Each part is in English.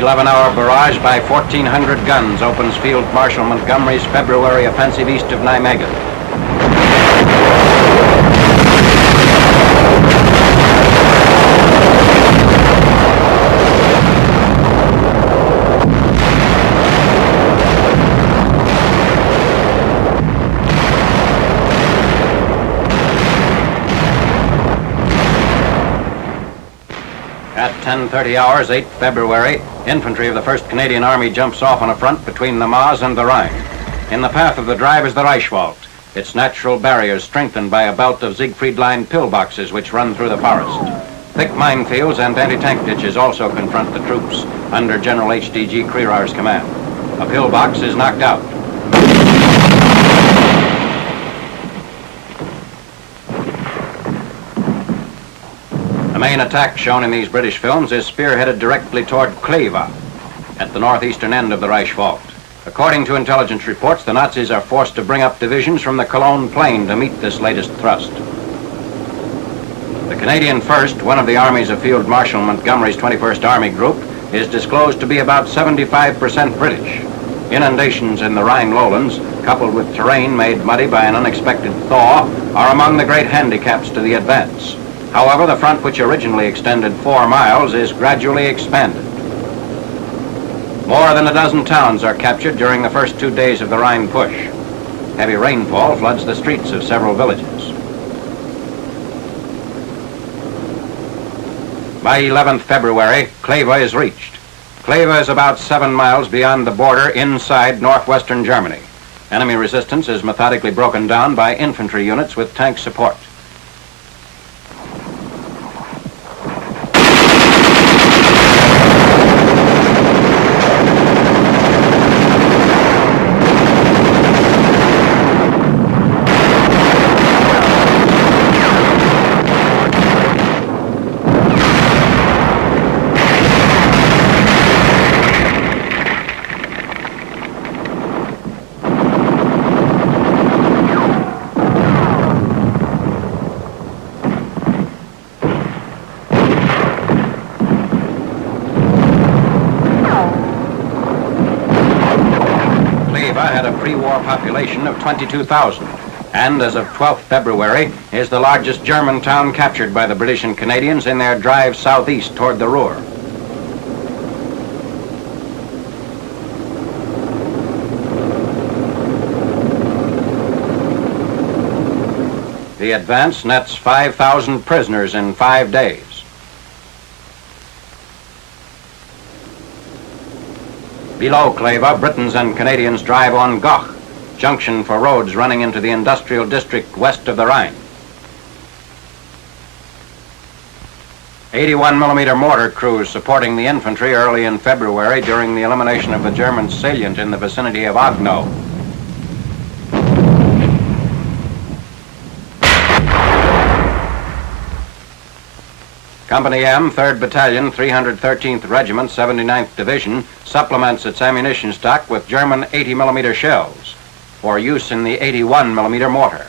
11-hour barrage by 1,400 guns opens Field Marshal Montgomery's February offensive east of Nijmegen. At 10:30 hours, 8 February, infantry of the 1st Canadian Army jumps off on a front between the Maas and the Rhine. In the path of the drive is the Reichswald, its natural barriers strengthened by a belt of Siegfried-Line pillboxes which run through the forest. Thick minefields and anti-tank ditches also confront the troops under General H.D.G. Creerar's command. A pillbox is knocked out. The main attack shown in these British films is spearheaded directly toward Kleve, at the northeastern end of the Reichswald. According to intelligence reports, the Nazis are forced to bring up divisions from the Cologne Plain to meet this latest thrust. The Canadian 1st, one of the armies of Field Marshal Montgomery's 21st Army Group, is disclosed to be about 75% British. Inundations in the Rhine lowlands, coupled with terrain made muddy by an unexpected thaw, are among the great handicaps to the advance. However, the front, which originally extended 4 miles, is gradually expanded. More than a dozen towns are captured during the first 2 days of the Rhine push. Heavy rainfall floods the streets of several villages. By 11th February, Kleve is reached. Kleve is about 7 miles beyond the border inside northwestern Germany. Enemy resistance is methodically broken down by infantry units with tank support. Had a pre-war population of 22,000, and as of 12th February is the largest German town captured by the British and Canadians in their drive southeast toward the Ruhr. The advance nets 5,000 prisoners in 5 days. Below Kleve, Britons and Canadians drive on Goch, junction for roads running into the industrial district west of the Rhine. 81mm mortar crews supporting the infantry early in February during the elimination of the German salient in the vicinity of Agno. Company M, 3rd Battalion, 313th Regiment, 79th Division, supplements its ammunition stock with German 80mm shells for use in the 81mm mortar.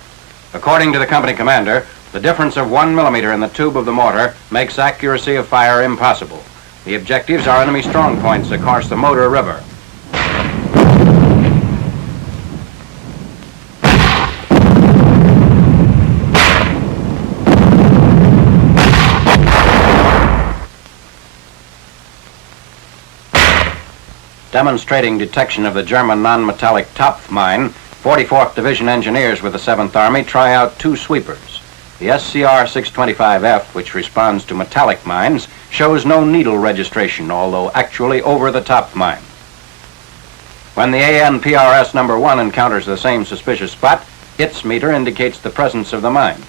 According to the company commander, the difference of 1mm in the tube of the mortar makes accuracy of fire impossible. The objectives are enemy strong points across the Moder River. Demonstrating detection of the German non-metallic Topf mine, 44th Division engineers with the 7th Army try out 2 sweepers. The SCR-625F, which responds to metallic mines, shows no needle registration, although actually over the Topf mine. When the ANPRS number 1 encounters the same suspicious spot, its meter indicates the presence of the mine.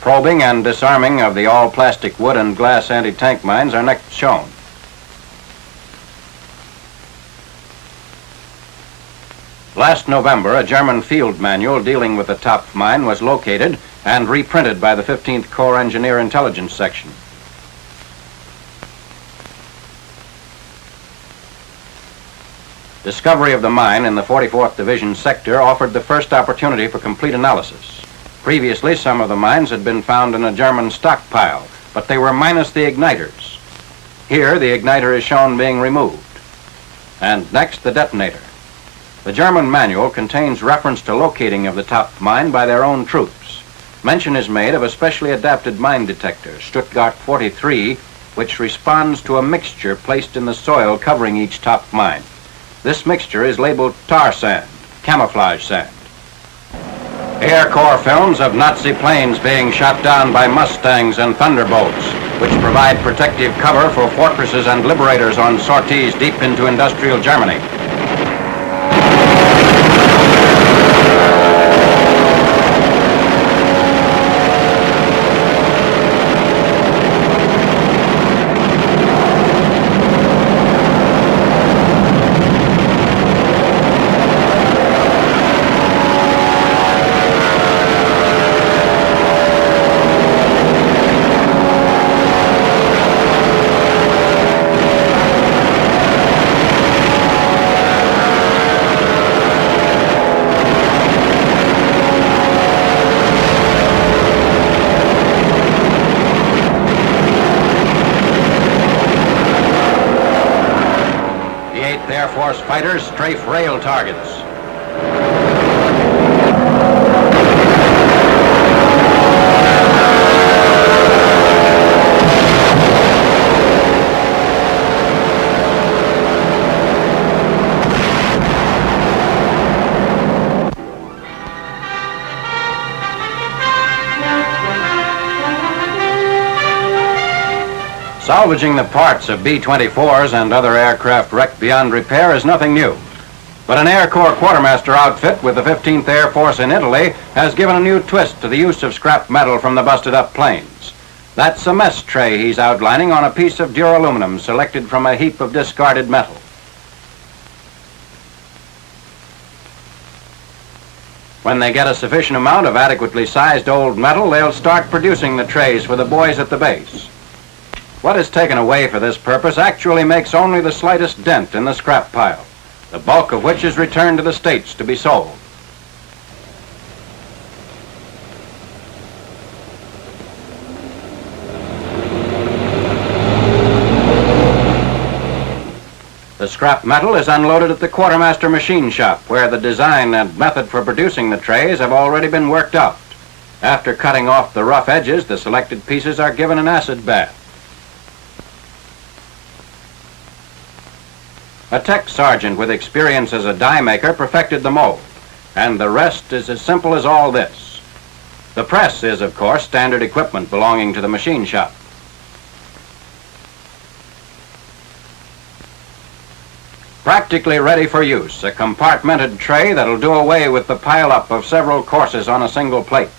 Probing and disarming of the all-plastic wood and glass anti-tank mines are next shown. Last November, a German field manual dealing with the Topf mine was located and reprinted by the 15th Corps Engineer Intelligence Section. Discovery of the mine in the 44th Division sector offered the first opportunity for complete analysis. Previously, some of the mines had been found in a German stockpile, but they were minus the igniters. Here, the igniter is shown being removed. And next, the detonator. The German manual contains reference to locating of the Topf mine by their own troops. Mention is made of a specially adapted mine detector, Stuttgart 43, which responds to a mixture placed in the soil covering each Topf mine. This mixture is labeled tar sand, camouflage sand. Air Corps films of Nazi planes being shot down by Mustangs and Thunderbolts, which provide protective cover for fortresses and liberators on sorties deep into industrial Germany. Air Force fighters strafe rail targets. Salvaging the parts of B-24s and other aircraft wrecked beyond repair is nothing new. But an Air Corps quartermaster outfit with the 15th Air Force in Italy has given a new twist to the use of scrap metal from the busted-up planes. That's a mess tray he's outlining on a piece of duraluminum selected from a heap of discarded metal. When they get a sufficient amount of adequately sized old metal, they'll start producing the trays for the boys at the base. What is taken away for this purpose actually makes only the slightest dent in the scrap pile, the bulk of which is returned to the States to be sold. The scrap metal is unloaded at the quartermaster machine shop, where the design and method for producing the trays have already been worked out. After cutting off the rough edges, the selected pieces are given an acid bath. A tech sergeant with experience as a die maker perfected the mold, and the rest is as simple as all this. The press is, of course, standard equipment belonging to the machine shop. Practically ready for use, a compartmented tray that'll do away with the pile-up of several courses on a single plate.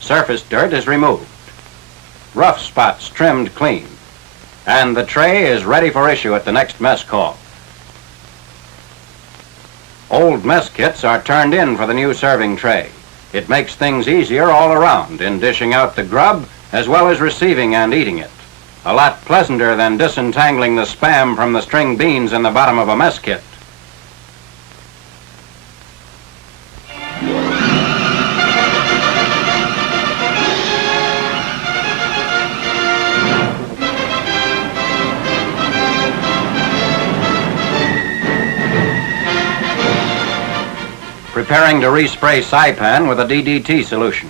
Surface dirt is removed, rough spots trimmed clean, and the tray is ready for issue at the next mess call. Old mess kits are turned in for the new serving tray. It makes things easier all around in dishing out the grub as well as receiving and eating it. A lot pleasanter than disentangling the spam from the string beans in the bottom of a mess kit. Preparing to respray Saipan with a DDT solution.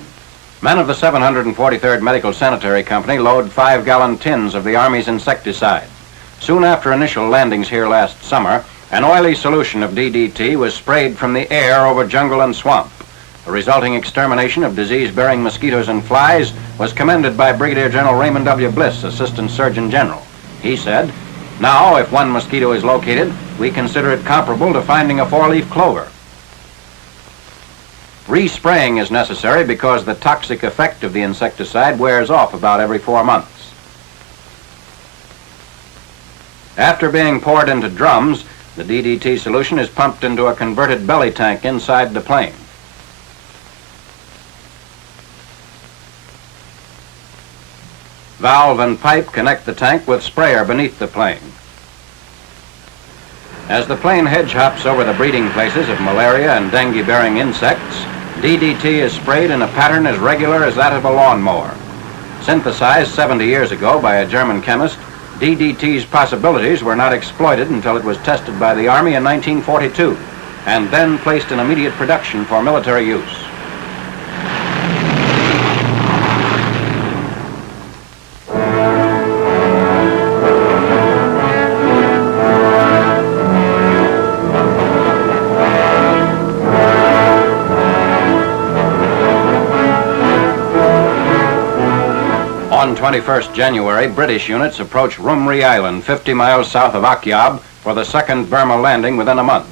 Men of the 743rd Medical Sanitary Company load 5-gallon tins of the Army's insecticide. Soon after initial landings here last summer, an oily solution of DDT was sprayed from the air over jungle and swamp. The resulting extermination of disease-bearing mosquitoes and flies was commended by Brigadier General Raymond W. Bliss, Assistant Surgeon General. He said, "Now, if one mosquito is located, we consider it comparable to finding a four-leaf clover." Respraying is necessary because the toxic effect of the insecticide wears off about every 4 months. After being poured into drums, the DDT solution is pumped into a converted belly tank inside the plane. Valve and pipe connect the tank with sprayer beneath the plane. As the plane hedge hops over the breeding places of malaria and dengue-bearing insects, DDT is sprayed in a pattern as regular as that of a lawnmower. Synthesized 70 years ago by a German chemist, DDT's possibilities were not exploited until it was tested by the Army in 1942, and then placed in immediate production for military use. On 21st January, British units approached Rumri Island, 50 miles south of Akyab, for the second Burma landing within a month.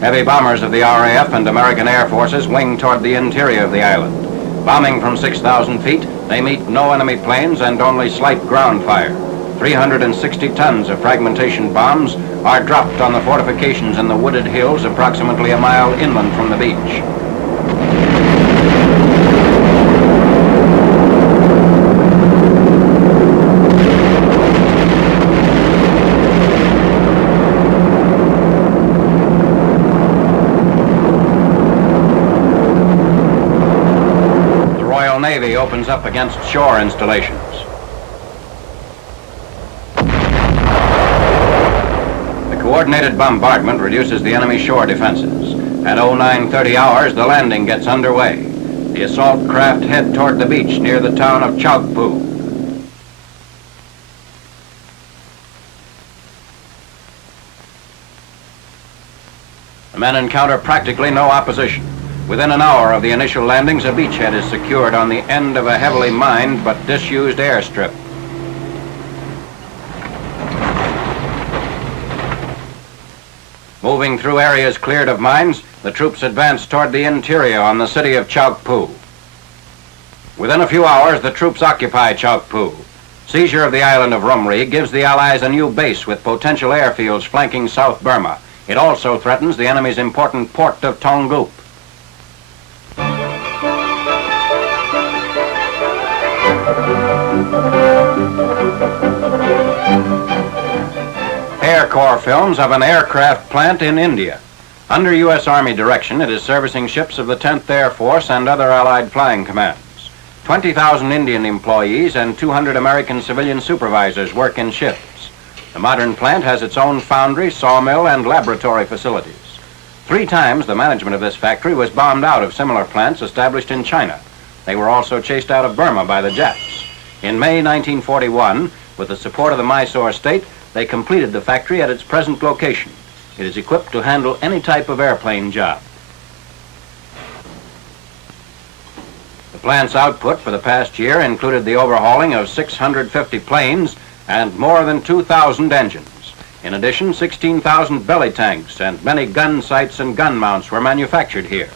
Heavy bombers of the RAF and American Air Forces wing toward the interior of the island. Bombing from 6,000 feet, they meet no enemy planes and only slight ground fire. 360 tons of fragmentation bombs are dropped on the fortifications in the wooded hills approximately a mile inland from the beach. Navy opens up against shore installations. The coordinated bombardment reduces the enemy shore defenses. At 0930 hours, the landing gets underway. The assault craft head toward the beach near the town of Chaukpu. The men encounter practically no opposition. Within an hour of the initial landings, a beachhead is secured on the end of a heavily mined but disused airstrip. Moving through areas cleared of mines, the troops advance toward the interior on the city of Chaukpu. Within a few hours, the troops occupy Chaukpu. Seizure of the island of Rumri gives the Allies a new base with potential airfields flanking South Burma. It also threatens the enemy's important port of Tongup. Air Corps films of an aircraft plant in India. Under U.S. Army direction, it is servicing ships of the 10th Air Force and other Allied flying commands. 20,000 Indian employees and 200 American civilian supervisors work in ships. The modern plant has its own foundry, sawmill, and laboratory facilities. 3 times the management of this factory was bombed out of similar plants established in China. They were also chased out of Burma by the Japs. In May 1941, with the support of the Mysore state, they completed the factory at its present location. It is equipped to handle any type of airplane job. The plant's output for the past year included the overhauling of 650 planes and more than 2,000 engines. In addition, 16,000 belly tanks and many gun sights and gun mounts were manufactured here.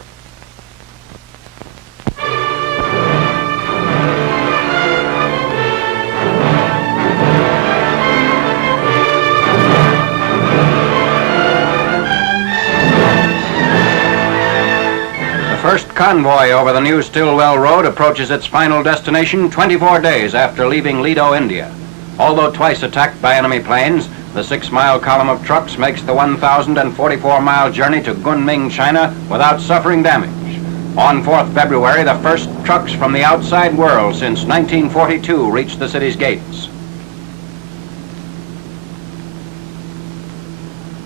The first convoy over the new Stillwell Road approaches its final destination 24 days after leaving Lido, India. Although twice attacked by enemy planes, the 6-mile column of trucks makes the 1,044-mile journey to Kunming, China without suffering damage. On 4th February, the first trucks from the outside world since 1942 reached the city's gates.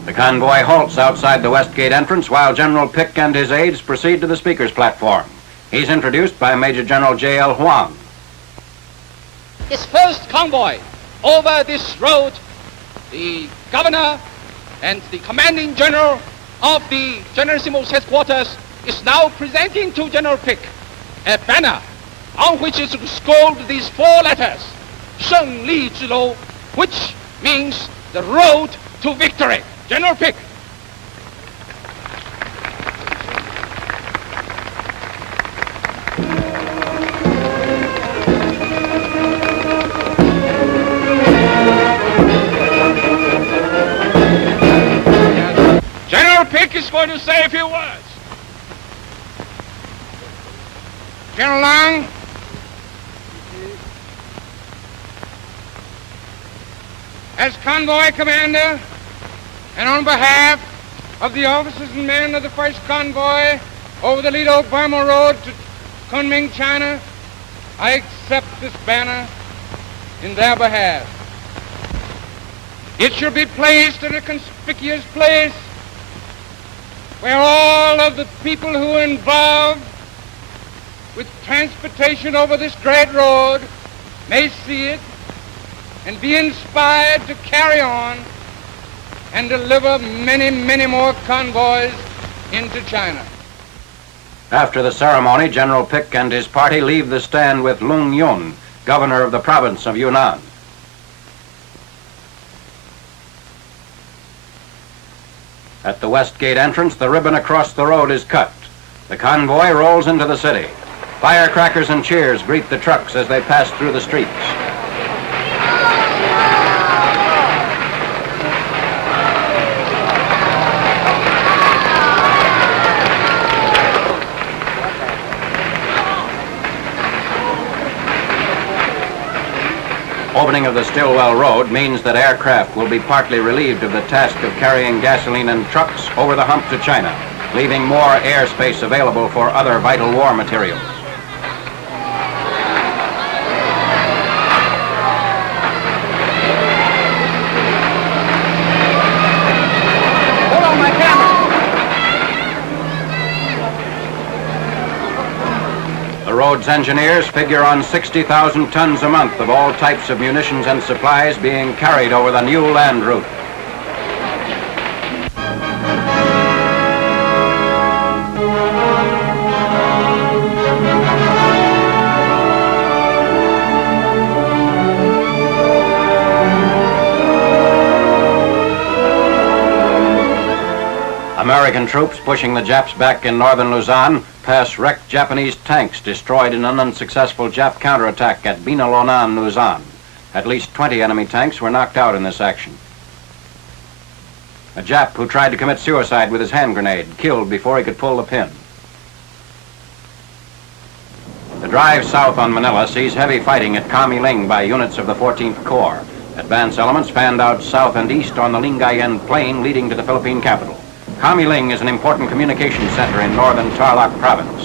The convoy halts outside the West Gate entrance while General Pick and his aides proceed to the speaker's platform. He's introduced by Major General J.L. Huang. Its first convoy over this road, the governor and the commanding general of the Generalissimo's headquarters is now presenting to General Pick a banner on which is scrawled these 4 letters, 胜利之路, which means the road to victory. General Pick. General Pick is going to say a few words. General Long, as convoy commander, and on behalf of the officers and men of the first convoy over the Lido-Burma Road to Kunming, China, I accept this banner in their behalf. It should be placed in a conspicuous place where all of the people who are involved with transportation over this great road may see it and be inspired to carry on and deliver many, many more convoys into China. After the ceremony, General Pick and his party leave the stand with Lung Yun, governor of the province of Yunnan. At the West Gate entrance, the ribbon across the road is cut. The convoy rolls into the city. Firecrackers and cheers greet the trucks as they pass through the streets. Opening of the Stillwell Road means that aircraft will be partly relieved of the task of carrying gasoline and trucks over the hump to China, leaving more airspace available for other vital war materials. Hold on my camera. The road's engineers figure on 60,000 tons a month of all types of munitions and supplies being carried over the new land route. American troops pushing the Japs back in northern Luzon pass wrecked Japanese tanks destroyed in an unsuccessful Jap counterattack at Binalonan, Luzon. At least 20 enemy tanks were knocked out in this action. A Jap who tried to commit suicide with his hand grenade, killed before he could pull the pin. The drive south on Manila sees heavy fighting at Kamiling by units of the 14th Corps. Advance elements fanned out south and east on the Lingayen Plain leading to the Philippine capital. Kamiling is an important communication center in northern Tarlac province.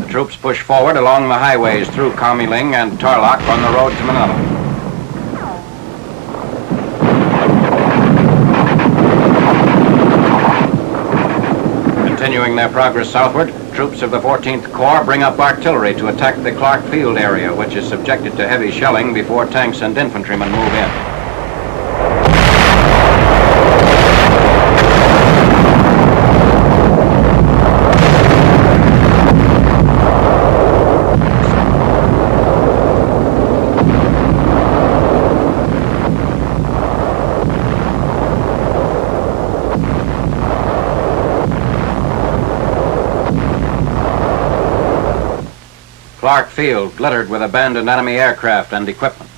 The troops push forward along the highways through Kamiling and Tarlac on the road to Manila. Continuing their progress southward, troops of the 14th Corps bring up artillery to attack the Clark Field area, which is subjected to heavy shelling before tanks and infantrymen move in. Clark Field glittered with abandoned enemy aircraft and equipment.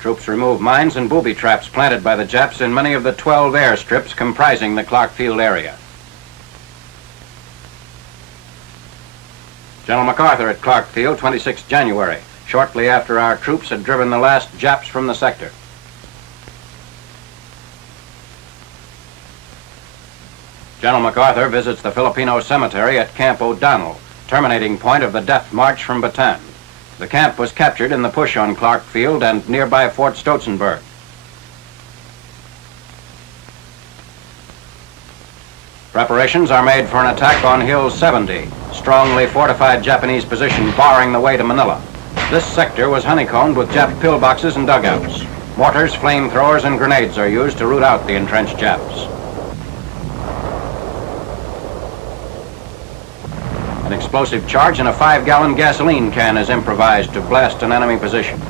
Troops remove mines and booby traps planted by the Japs in many of the 12 airstrips comprising the Clark Field area. General MacArthur at Clark Field, 26 January, shortly after our troops had driven the last Japs from the sector. General MacArthur visits the Filipino cemetery at Camp O'Donnell, terminating point of the death march from Bataan. The camp was captured in the push on Clark Field and nearby Fort Stotzenburg. Preparations are made for an attack on Hill 70, strongly fortified Japanese position barring the way to Manila. This sector was honeycombed with Jap pillboxes and dugouts. Mortars, flamethrowers, and grenades are used to root out the entrenched Japs. An explosive charge in a 5-gallon gasoline can is improvised to blast an enemy position.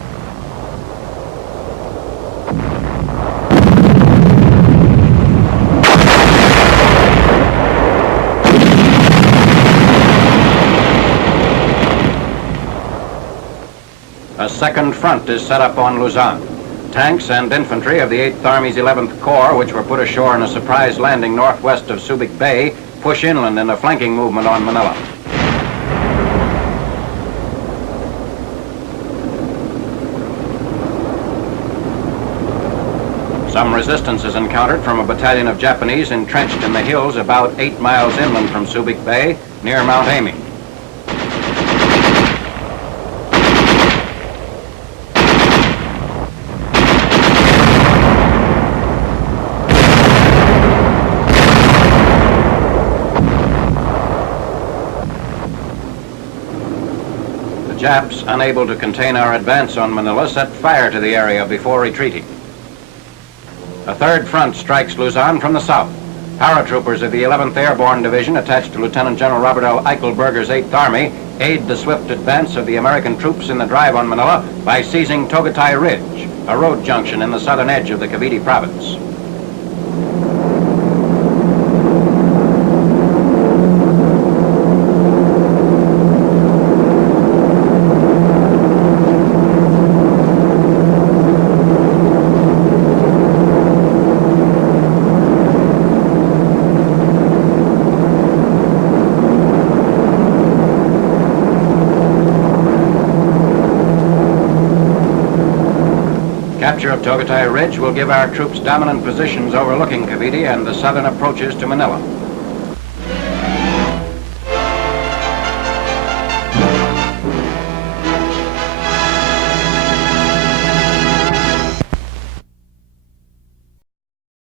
A second front is set up on Luzon. Tanks and infantry of the 8th Army's 11th Corps, which were put ashore in a surprise landing northwest of Subic Bay, push inland in a flanking movement on Manila. Some resistance is encountered from a battalion of Japanese entrenched in the hills about 8 miles inland from Subic Bay, near Mount Amie. The Japs, unable to contain our advance on Manila, set fire to the area before retreating. A third front strikes Luzon from the south. Paratroopers of the 11th Airborne Division, attached to Lieutenant General Robert L. Eichelberger's 8th Army, aid the swift advance of the American troops in the drive on Manila by seizing Togatai Ridge, a road junction in the southern edge of the Cavite province. Capture of Togatai Ridge will give our troops dominant positions overlooking Cavite and the southern approaches to Manila.